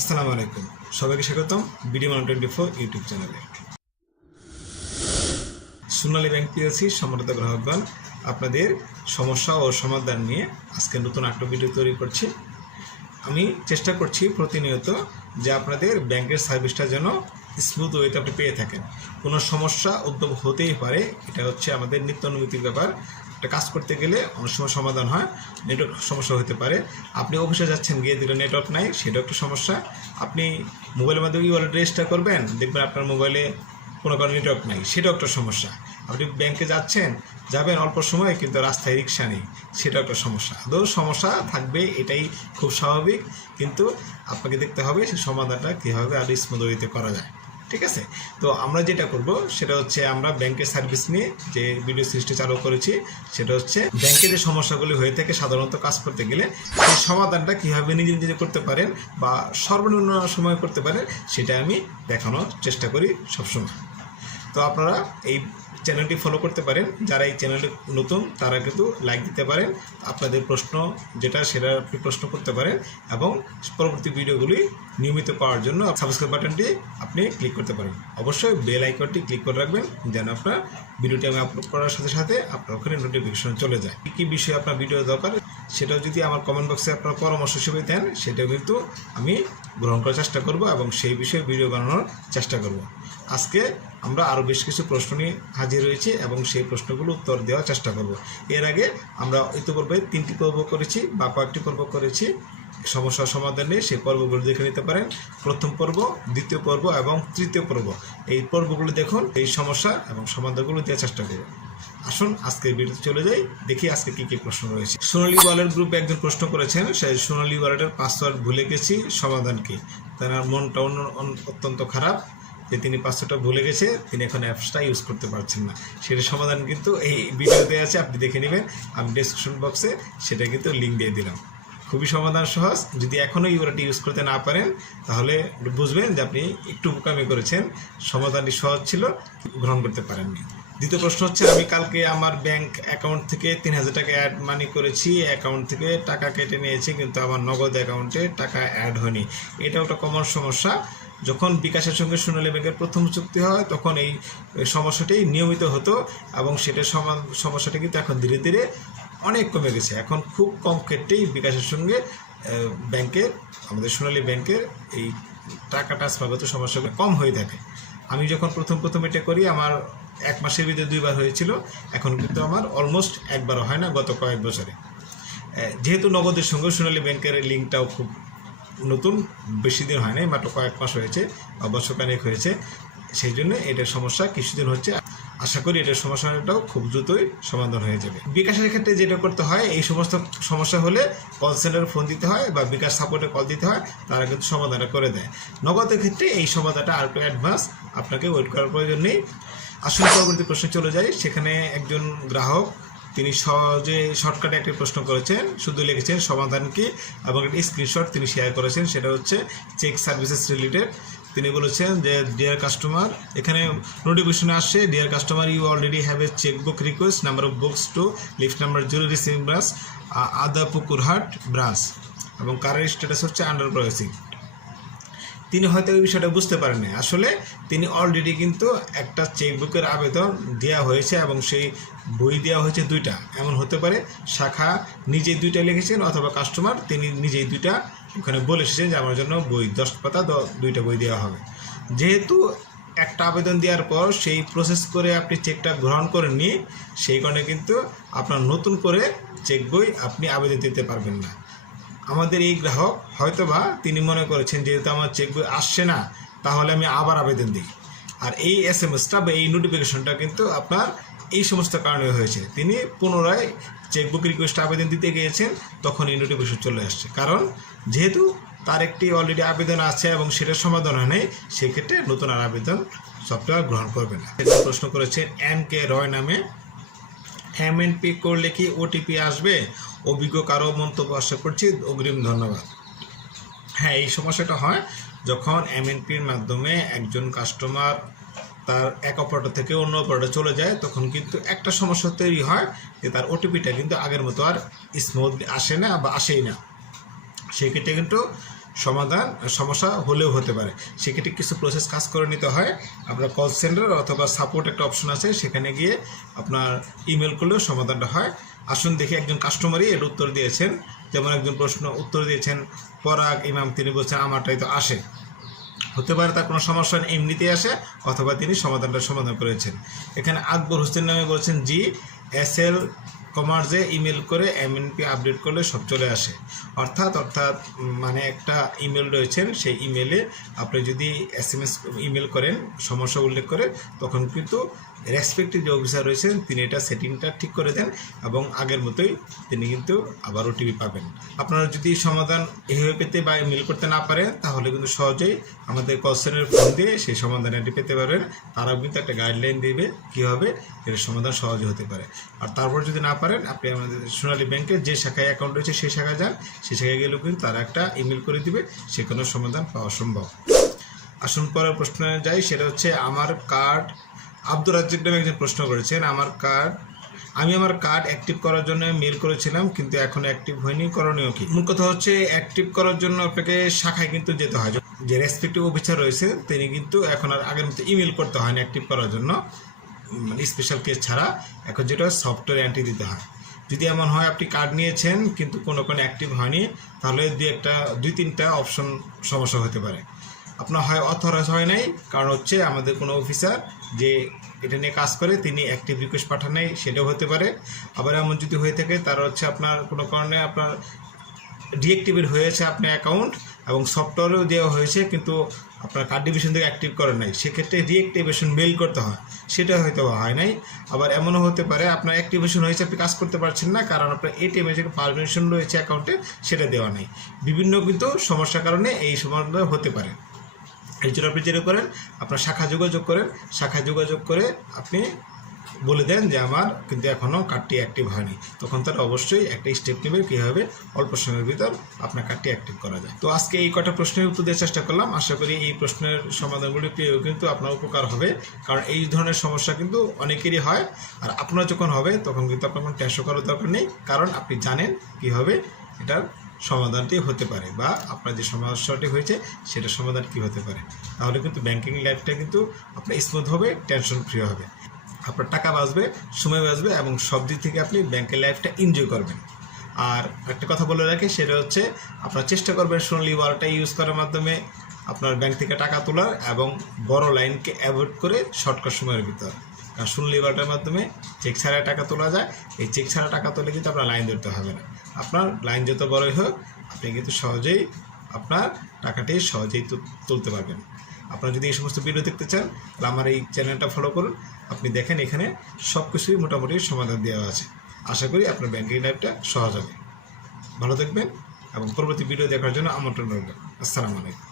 আসসালামু আলাইকুম, সবাইকে স্বাগতম বিডিএম 24 ইউটিউব চ্যানেলে। সোনালী ব্যাংক পিএলসি সম্মানিত গ্রাহকগণ, আপনাদের সমস্যা ও সমাধান নিয়ে আজকে নতুন একটা ভিডিও তৈরি করছি। আমি চেষ্টা করছি প্রতিনিয়ত যে আপনাদের ব্যাংকের সার্ভিসটা যেন স্মুথ ওয়েতে আপনি পেয়ে থাকেন। কোনো সমস্যা উদ্ভব হতেই পারে, এটা হচ্ছে আমাদের নিত্যনৈমিত্তিক ব্যাপার। একটা কাজ করতে গেলে অনেক সময় সমাধান হয়, নেটওয়ার্ক সমস্যা হতে পারে। আপনি অফিসে যাচ্ছেন, গিয়ে দিলে নেটওয়ার্ক নাই, সেটাও একটা সমস্যা। আপনি মোবাইলের মাধ্যমে ওয়ালেট রেজিস্টার করবেন, দেখবেন আপনার মোবাইলে কোনো কারণে নেটওয়ার্ক নাই, সেটাও একটা সমস্যা। আপনি ব্যাংকে যাবেন অল্প সময়, কিন্তু রাস্তায় রিক্সা নেই, সেটাও একটা সমস্যা। আদৌ সমস্যা থাকবে, এটাই খুব স্বাভাবিক, কিন্তু আপনাকে দেখতে হবে সেই সমাধানটা কীভাবে আরও স্মুথ ওয়েতে করা যায়। ঠিক আছে, তো আমরা যেটা করব সেটা হচ্ছে আমরা ব্যাংকের সার্ভিস নিয়ে যে ভিডিও সিরিজটি চালু করেছি, সেটা হচ্ছে ব্যাংকে যে সমস্যাগুলি হয়ে থাকে সাধারণত কাজ করতে গেলে, সেই সমাধানটা কীভাবে নিজে নিজে করতে পারেন বা সর্বনিম্ন সময় করতে পারেন, সেটা আমি দেখানোর চেষ্টা করি সবসময়। তো আপনারা এই চ্যানেলটি ফলো করতে পারেন। যারা এই চ্যানেলে নতুন তারা কিন্তু লাইক দিতে পারেন, আপনাদের প্রশ্ন যেটা সেটা আপনি প্রশ্ন করতে পারেন, এবং পরবর্তী ভিডিওগুলি নিয়মিত পাওয়ার জন্য সাবস্ক্রাইব বাটনটি আপনি ক্লিক করতে পারেন। অবশ্যই বেল আইকনটি ক্লিক করে রাখবেন, যেন আপনার ভিডিওটি আমি আপলোড করার সাথে সাথে আপনার ওখানে নোটিফিকেশন চলে যায়। কী বিষয়ে আপনার ভিডিও দরকার সেটাও যদি আমার কমেন্ট বক্সে আপনার পরামর্শ হিসেবে দেন, সেটাও কিন্তু আমি গ্রহণ করার চেষ্টা করব এবং সেই বিষয়ে ভিডিও বানানোর চেষ্টা করব। আজকে আমরা আরও বেশ কিছু প্রশ্ন নিয়ে হাজির হয়েছি এবং সেই প্রশ্নগুলো উত্তর দেওয়ার চেষ্টা করব। এর আগে আমরা ইতিপূর্বে 3টি পর্ব করেছি বা কয়েকটি পর্ব করেছি সমস্যার সমাধান নিয়ে, সেই পর্বগুলো দেখে নিতে পারেন। প্রথম পর্ব, দ্বিতীয় পর্ব এবং তৃতীয় পর্ব, এই পর্বগুলো দেখুন, এই সমস্যা এবং সমাধানগুলো দেওয়ার চেষ্টা করব। আসুন আজকে ভিডিওতে চলে যাই, দেখি আজকে কী কী প্রশ্ন রয়েছে। সোনালী ওয়ালেট গ্রুপে একজন প্রশ্ন করেছেন, সেই সোনালী ওয়ালেটের পাসওয়ার্ড ভুলে গেছি, সমাধান কি? তার মনটা অত্যন্ত খারাপ যে তিনি পাসওয়ার্ডটা ভুলে গেছে, তিনি এখন অ্যাপসটা ইউজ করতে পারছেন না। সেটার সমাধান কিন্তু এই ভিডিওতে আছে, আপনি দেখে নেবেন। আমি ডেসক্রিপশন বক্সে সেটা কিন্তু লিঙ্ক দিয়ে দিলাম। খুবই সমাধান সহজ। যদি এখনও ওয়ালেটটি ইউজ করতে না পারেন, তাহলে বুঝবেন যে আপনি একটু বোকামি করেছেন, সমাধানটি সহজ ছিল, গ্রহণ করতে পারেননি। দ্বিতীয় প্রশ্ন হচ্ছে, আমি কালকে আমার ব্যাংক অ্যাকাউন্ট থেকে 3000 টাকা অ্যাড মানি করেছি, অ্যাকাউন্ট থেকে টাকা কেটে নিয়েছি, কিন্তু আমার নগদ অ্যাকাউন্টে টাকা অ্যাড হয়নি। এটাও একটা কমন সমস্যা। যখন বিকাশের সঙ্গে সোনালী ব্যাংকের প্রথম চুক্তি হয়, তখন এই সমস্যাটি নিয়মিত হতো এবং সেটার সমস্যাটা কিন্তু এখন ধীরে ধীরে অনেক কমে গেছে। এখন খুব কম ক্ষেত্রেই বিকাশের সঙ্গে ব্যাংকের, আমাদের সোনালী ব্যাংকের এই টাকা ট্রান্সফারগত সমস্যাগুলো কম হয়ে থাকে। আমি যখন প্রথম এটা করি, আমার 1 মাসের ভিতরে 2 বার হয়েছিল, এখন কিন্তু আমার অলমোস্ট একবারও হয় না গত কয়েক বছরে। যেহেতু নগদের সঙ্গে সোনালী ব্যাংকের লিঙ্কটাও খুব নতুন, বেশি দিন হয় নাই, মাত্র কয়েক মাস হয়েছে বা বছরখানেক হয়েছে, সেই জন্য এটার সমস্যা কিছুদিন হচ্ছে। আশা করি এটার সমস্যাটাও খুব দ্রুতই সমাধান হয়ে যাবে। বিকাশের ক্ষেত্রে যেটা করতে হয়, এই সমস্ত সমস্যা হলে কল সেন্টারে ফোন দিতে হয় বা বিকাশ সাপোর্টে কল দিতে হয়, তারা কিন্তু সমাধানটা করে দেয়। নগদের ক্ষেত্রে এই সমাধানটা আর একটু অ্যাডভান্স, আপনাকে ওয়েট করার প্রয়োজন নেই। আসলে পরবর্তী প্রশ্নে চলে যায়। সেখানে একজন গ্রাহক তিনি সহজে শর্টকাটে একটি প্রশ্ন করেছেন, শুধু লিখেছেন সমাধান কি, এবং একটি স্ক্রিনশট তিনি শেয়ার করেছেন, সেটা হচ্ছে চেক সার্ভিসেস রিলেটেড। তিনি বলেছেন যে, ডিয়ার কাস্টমার, এখানে নোটিফিকেশনে আসছে, dear customer, you already have a chequebook request, number of books to lift number 0 receiving branch Adapukurhat branch, এবং কারেন্ট স্ট্যাটাস হচ্ছে আন্ডার প্রসেসিং। তিনি হয়তো এই বিষয়টা বুঝতে পারেননি। আসলে তিনি অলরেডি কিন্তু একটা চেকবুকের আবেদন দেওয়া হয়েছে এবং সেই বই দেওয়া হয়েছে 2টা। এমন হতে পারে শাখা নিজেই 2টা লিখেছেন, অথবা কাস্টমার তিনি নিজেই 2টা ওখানে বলে এসেছেন যে আমার জন্য বই 10 পাতা 2টা বই দেওয়া হবে। যেহেতু একটা আবেদন দেওয়ার পর সেই প্রসেস করে আপনি চেকটা গ্রহণ করেননি, সেই কারণে কিন্তু আপনার নতুন করে চেক বই আপনি আবেদন দিতে পারবেন না। আমাদের এই গ্রাহক হয়তোবা তিনি মনে করেছেন, যেহেতু আমার চেক বই আসছে না, তাহলে আমি আবার আবেদন দিই। আর এই SMS-টা বা এই নোটিফিকেশনটা কিন্তু আপনার এই সমস্ত কারণে হয়েছে। তিনি পুনরায় চেকবুক রিকোয়েস্ট আবেদন দিতে গিয়েছেন, তখন এই নোটিফিকেশন চলে আসছে। কারণ যেহেতু তার একটি অলরেডি আবেদন আছে এবং সেটার সমাধান হয় নাই, সেক্ষেত্রে নতুন আর আবেদন সফটওয়্যার গ্রহণ করবে না। প্রশ্ন করেছেন MK রয় নামে, MNP করলে কি OTP আসবে? অভিজ্ঞ কারো মন্তব্য আশা করছি, অগ্রিম ধন্যবাদ। হ্যাঁ, এই সমস্যাটা হয় যখন MNPর মাধ্যমে একজন কাস্টমার তার এক অপারেটর থেকে অন্য অপারেটর চলে যায়, তখন কিন্তু একটা সমস্যা তৈরি হয় যে তার ওটিপিটা কিন্তু আগের মতো আর স্মুথ আসে না বা আসেই না। সেক্ষেত্রে কিন্তু সমস্যা হলেও হতে পারে। সেক্ষেত্রে কিছু প্রসেস কাজ করে নিতে হয়। আপনার কল সেন্টার অথবা সাপোর্ট একটা অপশন আছে, সেখানে গিয়ে আপনার ইমেল করলেও সমাধানটা হয়। আসুন দেখি একজন কাস্টমারই এর উত্তর দিয়েছেন। যেমন একজন প্রশ্ন উত্তর দিয়েছেন পরাগ ইমাম, তিনি বলছেন আমারটাই তো আসে। হতে পারে তার কোনো সমস্যা এমনিতেই আসে, অথবা তিনি সমাধান করেছেন। এখানে আকবর হোসেন নামে বলছেন জি SL কমার্সে ইমেল করে MNP আপডেট করলে সব চলে আসে। অর্থাৎ মানে একটা ইমেল রয়েছেন, সেই ইমেলে আপনি যদি SMS ইমেল করেন সমস্যা উল্লেখ করে, তখন কিন্তু রেসপেক্টিভ যে অফিসার রয়েছেন তিনি এটা সেটিংটা ঠিক করে দেন এবং আগের মতোই তিনি কিন্তু আবার OTP পাবেন। আপনারা যদি সমাধান এভাবে পেতে বা ইমেল করতে না পারেন, তাহলে কিন্তু সহজেই আমাদের কল সেন্টারে ফোন দিয়ে সেই সমাধানটি পেতে পারবেন। তারাও কিন্তু একটা গাইডলাইন দেবে কীভাবে এর সমাধান সহজে হতে পারে। আর তারপর যদি না পারেন, আপনি আমাদের সোনালী ব্যাংকের যে শাখায় অ্যাকাউন্ট রয়েছে সেই শাখায় যান, সেই শাখায় গেলেও কিন্তু তারা একটা ইমেল করে দিবে, সেখানেও সমাধান পাওয়া সম্ভব। আসুন পরের প্রশ্নে যাই, সেটা হচ্ছে আমার কার্ড। আব্দুর রাজ্জাক নামে একজন প্রশ্ন করেছেন আমি আমার কার্ড অ্যাক্টিভ করার জন্য মেল করেছিলাম, কিন্তু এখনো অ্যাক্টিভ হয়নি, করণীয় কি? মূল কথা হচ্ছে অ্যাক্টিভ করার জন্য আপনাকে শাখায় কিন্তু যেতে হয়। যে রেসপেক্টিভ অফিসার রয়েছে তিনি কিন্তু এখন আর আগের মতো ইমেল করতে হয় না অ্যাক্টিভ করার জন্য, মানে স্পেশাল কেস ছাড়া। এখন যেটা সফটওয়্যার এন্ট্রি দিতে হয়। যদি এমন হয় আপনি কার্ড নিয়েছেন কিন্তু কোনো অ্যাক্টিভ হয়নি, তাহলে 2-3টা অপশন সমস্যা হতে পারে। আপনার হয় অথরাইজ হয় নাই, কারণ হচ্ছে আমাদের কোনো অফিসার যে এটা নিয়ে কাজ করে তিনি অ্যাক্টিভ রিকোয়েস্ট পাঠান নাই, সেটাও হতে পারে। আবার এমন যদি হয়ে থাকে তার হচ্ছে আপনার কোনো কারণে আপনার ডিঅ্যাক্টিভেট হয়েছে আপনার অ্যাকাউন্ট এবং সফটওয়্যারও দেওয়া হয়েছে, কিন্তু আপনার কার্ড ডিভিশন থেকে অ্যাক্টিভ করেন নাই, সেক্ষেত্রে রিঅ্যাক্টিভেশন মেল করতে হয়, সেটা হয়তো হয় নাই। আবার এমনও হতে পারে আপনার অ্যাক্টিভেশন হয়েছে, আপনি কাজ করতে পারছেন না, কারণ আপনার ATM-এ যে পারমিশন রয়েছে অ্যাকাউন্টে সেটা দেওয়া নেই। বিভিন্ন কিন্তু সমস্যার কারণে এই সমস্যা হতে পারে। এই জন্য আপনি যেটা করেন, আপনার শাখায় যোগাযোগ করে আপনি বলে দেন যে আমার কিন্তু এখনও কার্ডটি অ্যাক্টিভ হয়নি। তখন তারা অবশ্যই একটা স্টেপ নেবে কীভাবে অল্প সময়ের ভিতর আপনার কার্ডটি অ্যাক্টিভ করা যায়। তো আজকে এই কটা প্রশ্নের উত্তর দেওয়ার চেষ্টা করলাম। আশা করি এই প্রশ্নের সমাধানগুলি পেয়েও কিন্তু আপনার উপকার হবে, কারণ এই ধরনের সমস্যা কিন্তু অনেকেরই হয়। আর আপনার যখন হবে তখন কিন্তু আপনার কোনো টেনশন করার দরকার নেই, কারণ আপনি জানেন কীভাবে এটার সমাধানটি হতে পারে বা আপনার যে সমস্যাটি হয়েছে সেটার সমাধান কী হতে পারে। তাহলে কিন্তু ব্যাংকিং লাইফটা কিন্তু আপনার স্মুথ হবে, টেনশন ফ্রি হবে, আপনার টাকা বাঁচবে, সময় বাঁচবে এবং সব দিক থেকে আপনি ব্যাংকের লাইফটা এনজয় করবেন। আর একটা কথা বলে রাখি, সেটা হচ্ছে আপনার চেষ্টা করবেন সোনালী ওয়ালেটটা ইউজ করার মাধ্যমে আপনার ব্যাংক থেকে টাকা তোলার এবং বড় লাইনকে অ্যাভয়েড করে শর্টকাট সময়ের ভিতর। কারণ সোনালী ওয়ালেটের মাধ্যমে চেক ছাড়া টাকা তোলা যায়, এই চেক ছাড়া টাকা তুলে কিন্তু আপনার লাইন ধরতে হবে না। আপনার লাইন যত বড়ই হোক আপনি কিন্তু সহজেই আপনার টাকাটি সহজেই তুলতে পারবেন। আপনারা যদি এই সমস্ত ভিডিও দেখতে চান, তাহলে আমার এই চ্যানেলটা ফলো করুন। আপনি দেখেন এখানে সব কিছুই মোটামুটি সমাধান দেওয়া আছে। আশা করি আপনার ব্যাংকিং লাইফটা সহজ হবে। ভালো থাকবেন এবং পরবর্তী ভিডিও দেখার জন্য আমন্ত্রণ রইল। আসসালামু আলাইকুম।